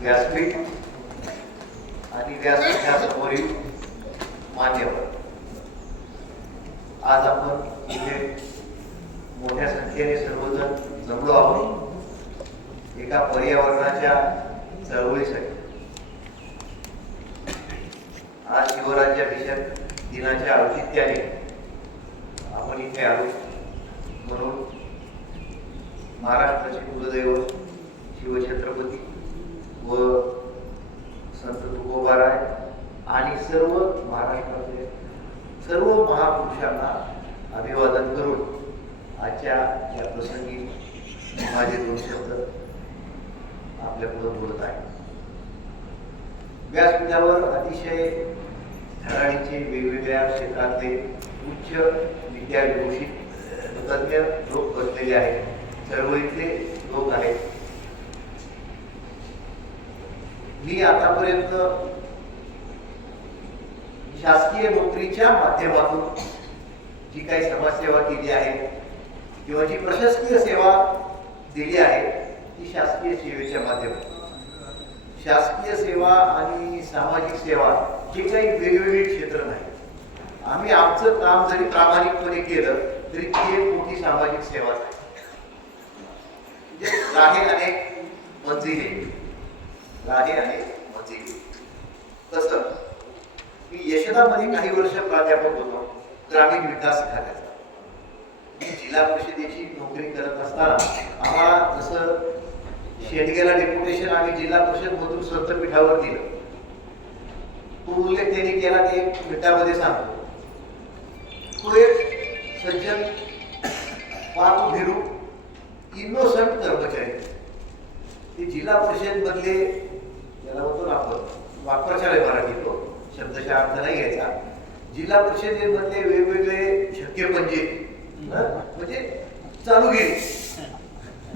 व्यासपीठ आणि व्यासपीठासमोरील मान्यवर, आज आपण इथे मोठ्या संख्येने सर्वजण जमलो आहोत एका पर्यावरणाच्या चळवळीसाठी। आज शिवराज्याभिषेक दिनाच्या औचित्याने आपण इथे आलो म्हणून महाराष्ट्राचे कुलदैवत शिवछत्रपती व संत तुकोबाराय आणि सर्व महाराष्ट्रातले सर्व महापुरुषांना अभिवादन करून आजच्या या प्रसंगी माझे दोन शब्द आपल्या पुढे बोलत आहे। व्यासपीठावर अतिशय धडाडीचे वेगवेगळ्या क्षेत्रातले उच्च विद्याविभूषित तज्ञ लोक बसलेले आहेत, चळवळीतले लोक आहेत। मी आतापर्यंत शासकीय नोकरीच्या माध्यमातून जी काही समाजसेवा केली आहे किंवा जी प्रशासकीय सेवा दिली आहे ती शासकीय सेवेच्या माध्यमातून। शासकीय सेवा आणि सामाजिक सेवा हे काही वेगवेगळे क्षेत्र नाही। आम्ही आमचं काम जरी प्रामाणिकपणे केलं तरी ती एक मोठी सामाजिक सेवा आहे। राहे अनेक मंजिले, राहे अनेक मंजिले। तसं मी यशदामध्ये काही वर्ष प्राध्यापक होतो ग्रामीण विकास खात्याचा। मी जिल्हा परिषदेची नोकरी करत असताना आम्हाला जसं शेडगेला डेप्युटेशन आम्ही जिल्हा परिषद मधून संतपीठावर दिलं, तो उल्लेख त्यांनी केला ते एक मिनिटामध्ये सांगतो। तो एक सज्जन पाप भिरू इनोसंट कर्मचारी, ते जिल्हा परिषद मधले त्याला होतो ना आपण वाक्प्रचार मराठी, तो शब्दशः अर्थ नाही घ्यायचा। जिल्हा परिषदेमधले वेगवेगळे शक्यपंजे म्हणजे चालूगिरी,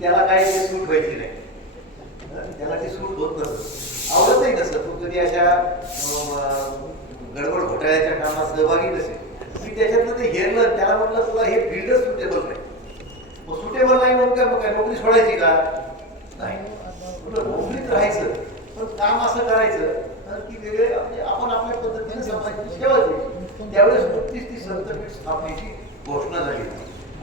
त्याला काय ते सूट व्हायची नाही, त्याला ती सूट होत नसत, आवडतही नसत। तो कधी अशा गडबड घोटाळ्याच्या कामात सहभागी नसेल। मी त्याच्यातलं ते हेरलं, त्याला म्हटलं तुला हे फील्डच सुटेबल नाही। मग सुटेबल नाही म्हणून काय मग काय नोकरी सोडायची का? नाही, नोकरीत राहायचं पण काम असं करायचं की वेगळे आपण आपल्या पद्धतीने समाजाची सेवा केली। त्यावेळेस नुकतीच ती संतपीठ स्थापनेची घोषणा झाली।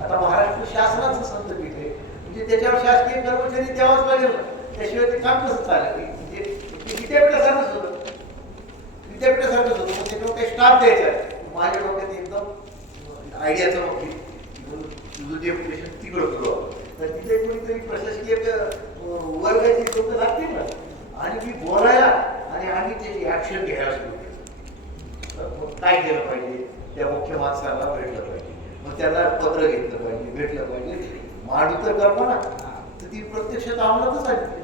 आता महाराष्ट्र शासनाचं संतपीठ आहे म्हणजे त्याच्यावर शासकीय कर्मचारी द्यावाच लागेल, त्याशिवाय ते काम कसं चालेल? म्हणजे विद्यापीठासारखंच होतं, विद्यापीठासारखंच होतं, त्याच्यावर काही स्टाफ द्यायचा आहे। माझ्या डोक्यात एकदम आयडियाचं नव्हती, तुझं डेप्युटेशन तिकडं करू तर तिथे कोणीतरी प्रशासकीय वर्गाची लोक लागतील ना, आणि मी बोलायला आणि आम्ही त्याची ऍक्शन घ्यायला सुरू केलं। मग काय केलं पाहिजे? त्या मुख्य माणसाला भेटलं पाहिजे, मग त्यांना पत्र घेतलं पाहिजे, भेटलं पाहिजे, मांडू तर करतो ना, तर ती प्रत्यक्षात अंमलातच आली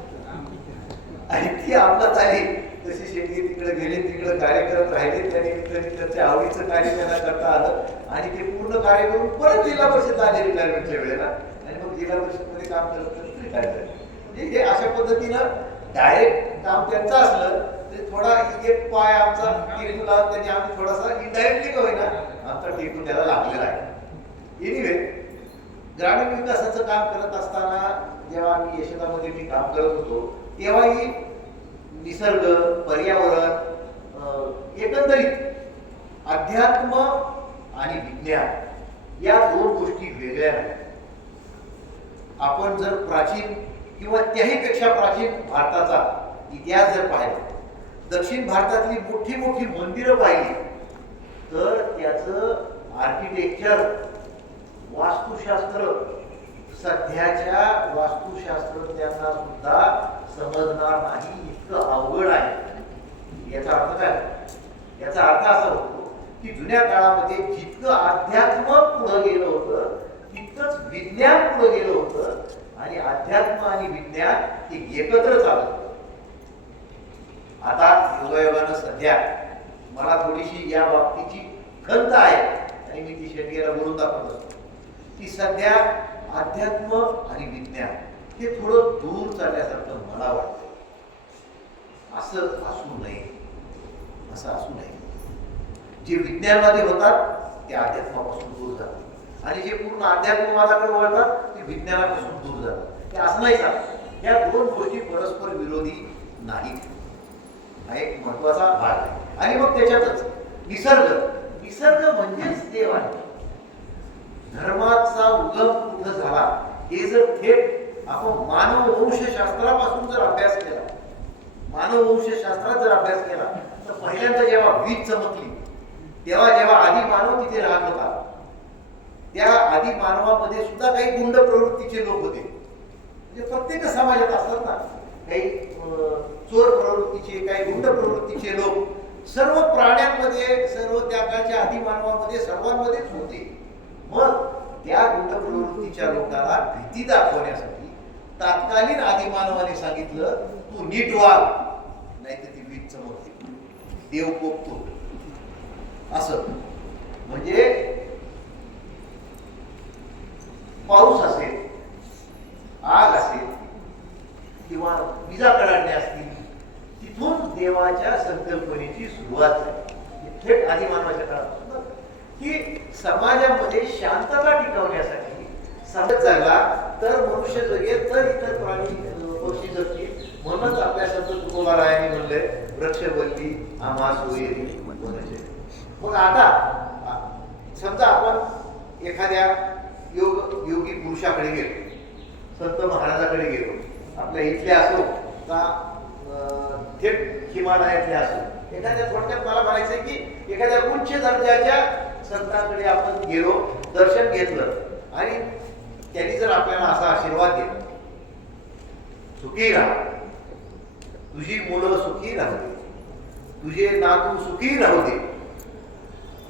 आणि ती अंमलात आली तशी शेती तिकडे गेले, तिकडे कार्य करत राहिले। त्या निमित्ताने त्यांच्या आवडीचं कार्य त्यांना करता आलं आणि ते पूर्ण कार्य करून परत जिल्हा परिषद आले रिटायरमेंटच्या वेळेला, आणि मग जिल्हा परिषदमध्ये काम करत करत रिटायर झाले। म्हणजे हे अशा पद्धतीनं डायरेक्ट काम त्यांचं असलं तरी थोडा एक पाय आमचा टेकूला, त्याने आम्ही थोडासा इनडायरेक्टली होईना आमचा टेकून त्याला लागलेला आहे। एनिवे, ग्रामीण विकासाचं काम करत असताना जेव्हा आम्ही यशदामध्ये मी काम करत होतो तेव्हाही निसर्ग, पर्यावरण, एकंदरीत अध्यात्म आणि विज्ञान या दोन गोष्टी वेगळ्या आहेत। आपण जर प्राचीन किंवा त्याहीपेक्षा प्राचीन भारताचा इतिहास जर पाहिला, दक्षिण भारतातली मोठी मोठी मंदिरं पाहिली तर त्याचं आर्किटेक्चर, वास्तुशास्त्र सध्याच्या वास्तुशास्त्रज्ञांना सुद्धा समजणार नाही, इतकं अवघड आहे। याचा अर्थ काय? याचा अर्थ असा होतो की जुन्या काळामध्ये जितकं अध्यात्म पुढे गेलं होतं तितकंच विज्ञान पुढे गेलं होतं, आणि अध्यात्म आणि विज्ञान हे एकत्र चालत होतं। आता योगायोगानं सध्या मला थोडीशी या बाबतीची खंत आहे आणि मी ती शेतकऱ्याला बोलून दाखवत असतो की सध्या अध्यात्म आणि विज्ञान हे थोडं दूर चालल्यासारखं मला वाटतं। असं असू नये, असं असू नये। जे विज्ञानामध्ये होतात ते अध्यात्मापासून दूर जातात, आणि जे पूर्ण अध्यात्मवादाकडे वळतात ते विज्ञानापासून दूर जातात। ते असं नाही चालत। या दोन गोष्टी परस्पर विरोधी नाही. हा एक महत्वाचा भाग आहे. आणि मग त्याच्यातच निसर्ग, निसर्ग म्हणजेच देव आहे. धर्माचा उगम कुठं झाला हे जर थेट आपण मानववंशशास्त्रापासून जर अभ्यास केला, मानववंशशास्त्रात जर अभ्यास केला, तर पहिल्यांदा जेव्हा वीज चमकली तेव्हा जेव्हा आदी मानव तिथे राहत होता, त्या आदी मानवामध्ये सुद्धा काही गुंड प्रवृत्तीचे लोक होते. म्हणजे प्रत्येक समाजात असतात ना काही चोर प्रवृत्तीचे, काही गुंड प्रवृत्तीचे लोक. सर्व प्राण्यांमध्ये, सर्व त्या काळच्या आदी मानवामध्ये सर्वांमध्येच होते. मग त्या गुंड प्रवृत्तीच्या लोकांना भीती दाखवण्यासाठी तात्कालीन आदी मानवाने सांगितलं, तू नीट वाग, नाही तर ती वीज चमकते, देव कोपतो. असं म्हणजे पाऊस असेल, आग असेल किंवा विजा कडाडणे असतील, तिथून देवाच्या संकल्पनेची सुरुवात झाली. थेट आदी मानवाच्या काळात की समाजामध्ये शांतता टिकवण्यासाठी समाज जगला तर मनुष्य जगेल, तर इतर प्राणी पक्षी जगतील. म्हणूनच आपल्या संत तुकोबारायांनी म्हणले, वृक्षवल्ली आम्हा सोयरी वनशे. मग आता समजा आपण एखाद्या योगी पुरुषाकडे गेलो, संत महाराजाकडे गेलो, आपल्या इथले असो का थेट हिमालयातले असो, एखाद्या थोडक्यात मला म्हणायचंय की एखाद्या उच्च दर्जाच्या संतांकडे आपण गेलो, दर्शन घेतलं आणि त्यांनी जर आपल्याला असा आशीर्वाद दिला, सुखी राहा, तुझी मुलं सुखी राहू दे, तुझे नातू सुखी राहू दे,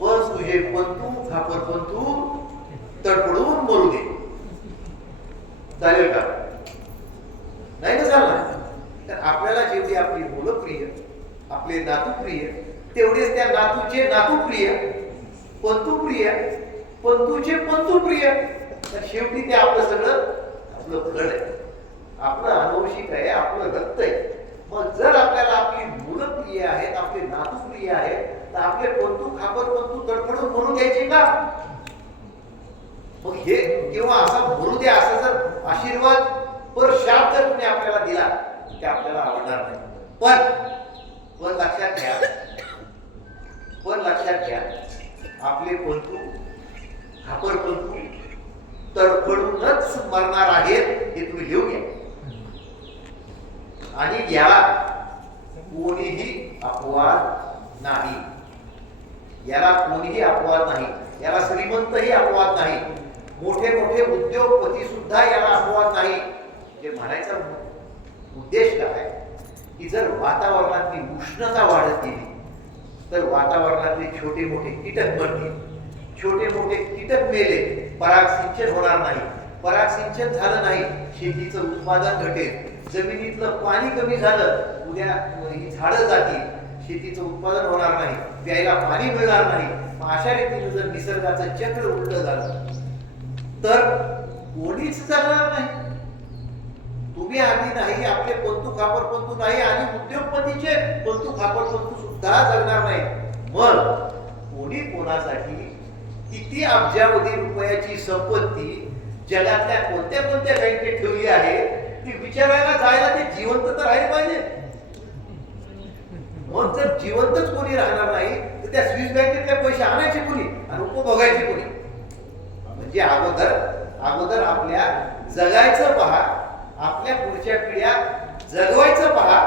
पण तुझे पंतू खापरपंतू तडफडून मरू दे, चालेल का? नाही का चालणार? तर आपल्याला जेवढी आपली मुलं प्रिय, आपले नातू प्रिय, तेवढेच त्या नातूचे नातू प्रिय, पंतू प्रिय, पंतूचे पंतू प्रिय. तर शेवटी ते आपलं सगळं आपलं फळ आहे, आपलं अनुवंशिक आहे, आपलं रक्त आहे. मग जर आपल्याला आपली मुलं प्रिय आहेत, आपले नातू प्रिय आहेत, तर आपले पंतू खापरपंतू तडफडून म्हणून द्यायचे का? मग हे किंवा असा भरू द्या असा जर आशीर्वाद पर शाप जर तुम्ही आपल्याला दिला, ते आपल्याला आवडणार नाही. पण लक्षात घ्या, आपले पंतू खापरपंतू तडफडूनच मरणार आहेत हे तुम्ही लिहून घ्या. आणि याला कोणीही अपवाद नाही, याला कोणीही अपवाद नाही, याला श्रीमंतही अपवाद नाही, मोठे मोठे उद्योगपती सुद्धा याला अपवाद नाही. जे म्हणायचा उद्देश काय की जर वातावरणातली उष्णता वाढत गेली तर वातावरणातले छोटे मोठे कीटक मरतील, छोटे मोठे कीटक मेले, परागसिंचन होणार नाही, परागसिंचन झालं नाही, शेतीचं उत्पादन घटेल, जमिनीतलं पाणी कमी झालं, उद्या ही झाडं जातील, शेतीचं उत्पादन होणार नाही, प्यायला पाणी मिळणार नाही. अशा रीतीने जर निसर्गाचं चक्र उलट झालं तर कोणीच जगणार नाही. तुम्ही आम्ही नाही, आपले पंतू खापरपंतू नाही, आणि उद्योगपतीचे पंतू खापरपंतू सुद्धा जगणार नाही. मग कोणी कोणासाठी किती अब्जावधी रुपयाची संपत्ती जगातल्या कोणत्या कोणत्या बँकेत ठेवली आहे ती विचारायला जायला ते जिवंत तर राहिले पाहिजे. मग जर जिवंतच कोणी राहणार नाही तर त्या स्विस बँकेतले पैसे आणायचे कोणी आणि उपभोगायचे कोणी? म्हणजे अगोदर आपल्या जगायचं पहा, आपल्या पुढच्या पिढ्या जगवायचं पहा,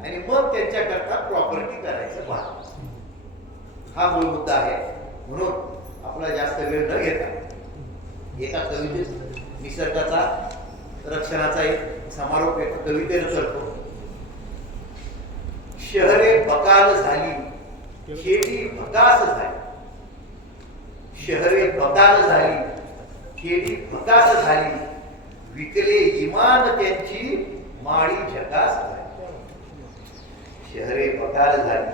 आणि मग त्यांच्याकरता प्रॉपर्टी करायचं पहा. हा मूळ मुद्दा आहे. म्हणून आपला जास्त वेळ न घेता एका कवितेत निसर्गाचा रक्षणाचा एक समारोप एका कवितेनं करतो. शहरे बकाल झाली, खेडी भकास झाली, शहरे बकाल झाली, खेडी भकास झाली, विकले इमान त्यांची माळी झकास झाली. शहरे बकाल झाली,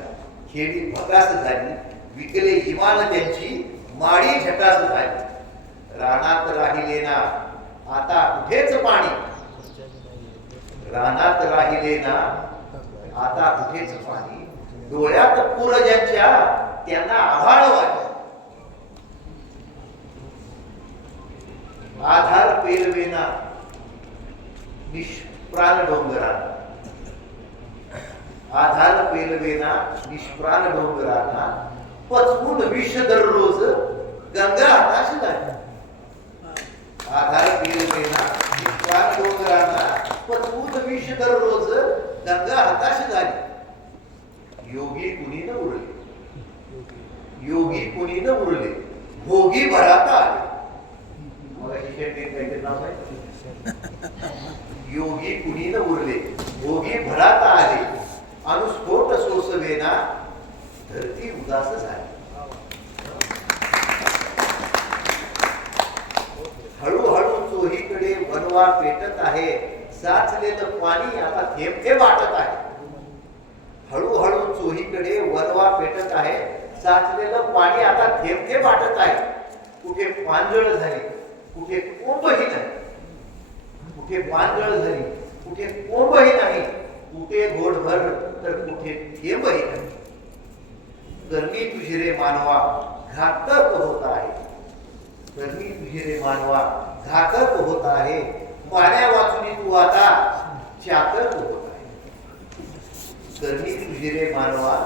खेडी भकास झाली, विकले इमान त्यांची माळी झकास झाली. रानात राहिले ना आता कुठेच पाणी, रानात राहिले ना आता कुठेच पाणी, डोळ्यात पूर्वजांच्या त्यांना आभाळ वाटले. आधार पेलवेना निष्प्राण डोंगरा, पेलवेना निष्प्राण डोंगरांना पचवून विष दररोज गंगा हाताशी लागली. आधार पेलवेना निष्प्राण डोंगरांना पचवून विष दररोज गंगा हाताशी झाली. योगी कुणी न उरले, योगी कुणी न उरले, भोगी भराता आले. मला काहीतरी नाव आहे. योगी कुणी न उरले, भोगी भराता आले, अनुस्फोट सोसवेना धरती उदास झाली. हळूहळू चोहीकडे वनवा पेटत आहे, साचलेलं पाणी आता थेंब थेंब वाटत आहे. हळूहळू चोहीकडे वनवा पेटत आहे, साचलेलं पाणी आता थेंब थेंब वाटत आहे. कुठे पांजळ झाली, कुठे कोंबही नाही, कुठे पांजळ झाली, कुठे कोंबही नाही, कुठे घोडभर तर कुठे थेंबही नाही. करणी तुझी रे मानवा घातक होत आहे, करणी तुझी रे मानवा घातक होत आहे, पाण्या वाचून तू आता चातक होत आहे. करणी तुझी रे मानवा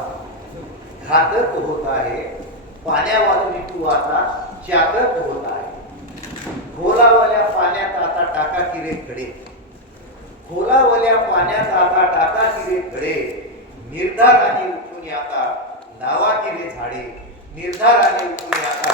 घातक होत आहे, पाण्या वाचून तू आता चातक होत आहे. खोलावल्या पाण्यात आता टाका किरे खडे, खोलावल्या पाण्यात आता टाका किरे खडे, निर्धाराने उठून आता लावा किरे झाडे, निर्धाराने उठून आता